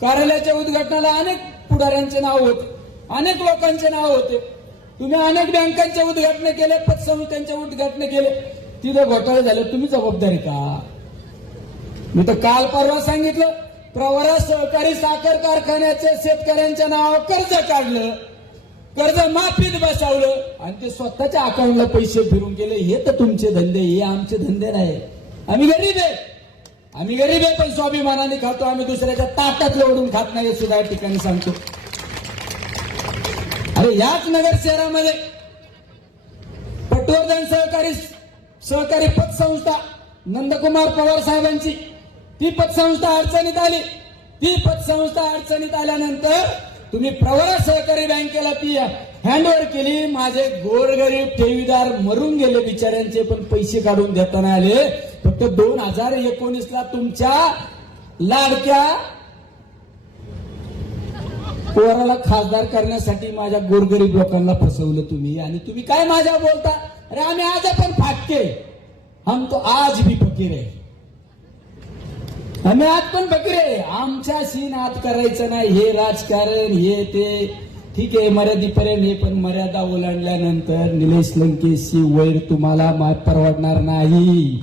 कार्यालयाच्या उद्घाटनाला अनेक पुढाऱ्यांचे नाव होते. अनेक लोकांचे नाव होते. तुम्ही अनेक बँकांचे उद्घाटन केले पतसंस्थांचे उद्घाटन केले. तिथे घोटाळे झाले. तुम्ही जबाबदारी का? मी तर काल परवा सांगितलं प्रवरा सहकारी साखर कारखान्याचे शेतकऱ्यांच्या नावावर कर्ज काढलं. कर्ज माफीत बसवलं. आणि ते स्वतःच्या अकाउंटला पैसे फिरून गेले. हे तर तुमचे धंदे हे आमचे धंदे नाही. आम्ही गरीब आहे. आम्ही गरीब आहे पण स्वाभिमानाने खातो. आम्ही दुसऱ्याच्या ताटात ओढून खात नाही सुद्धा या ठिकाणी सांगतो. अरे याच नगर शहरामध्ये पटवर्धन सहकारी सहकारी पतसंस्था नंदकुमार पवार साहेबांची ती पतसंस्था अडचणीत आली. ती पतसंस्था अडचणीत आल्यानंतर तुम्ही प्रवरा सहकारी बँकेला ती हँडओव्हर केली. माझे गोरगरीब ठेवीदार मरून गेले बिचाऱ्यांचे पण पैसे काढून देताना आले. तर दोन हजार एकोणीस ला तुमच्या लाडक्या पोराला खासदार करण्यासाठी माझ्या गोरगरीब लोकांना फसवलं तुम्ही. आणि तुम्ही काय माझ्या बोलता? अरे आम्ही आज आपण फाटके हम तो आज भी फकीर आहे. आम्ही आज पण फकीर आहे. आमच्या सीन आत करायचं नाही. हे राजकारण हे ते. ठीक आहे मर्यादेपर्यंत हे पण मर्यादा ओलांडल्यानंतर निलेश लंकेशी वैर तुम्हाला परवडणार नाही.